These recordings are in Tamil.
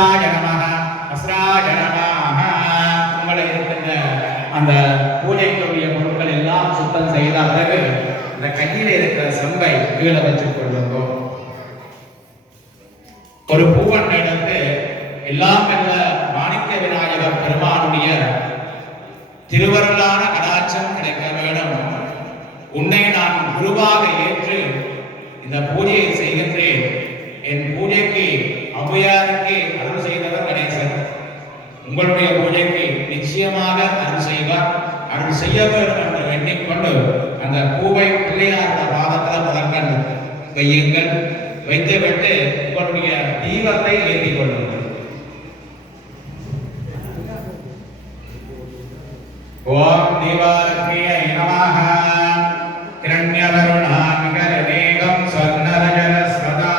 வஸ்ராய நமஹ வஸ்ராய நமஹ. உங்களை இருக்கின்ற அந்த பூஜைக்குரிய பொருட்கள் எல்லாம் சுத்தம் செய்த பிறகு இந்த கையில் இருக்கிற செம்பை கீழே வச்சுக் கொள்ளுங்கோ. ஒரு பூவன் எடுத்து எல்லாம் என்ற மாணிக்க விநாயகர் பெருமானுடைய திருவருளான கடாட்சம் கிடைக்க வேண்டும். உன்னை நான் குருவாக ஏற்று இந்த பூஜையை செய்கின்றேன். என் பூஜைக்கு ஔவையாருக்கு அருள் செய்தவர் கணேசன். உங்களுடைய பூஜைக்கு நிச்சயமாக அருள் செய்வார். அருள் செய்ய வேண்டும் என்று எண்ணிக்கொண்டு அந்த பூவை பிள்ளையாரோட பாதத்தில் முதற்கண்டு வையுங்கள். வைத்துவிட்டு உங்களுடைய தீபத்தை ஏற்றிக் கொள்ளுங்கள். ஓம் தீபாலக்ஷ்மியை நமஹ. கிரண்யவருணாங்கரநேகம் ஸ்வர்ணரஜரஸ்வதாம்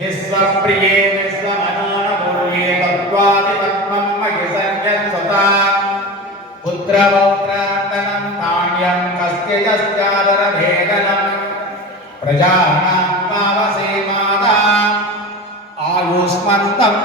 विश्वप्रिये विश्वमनोनपूर्वे तत्त्वादिपद्मं महिसर्जत्सता पुत्रपौत्रान्तनं ताण्यं कस्य यस्यादरभेदनं प्रजानां पावसे माता आयुष्मन्तम्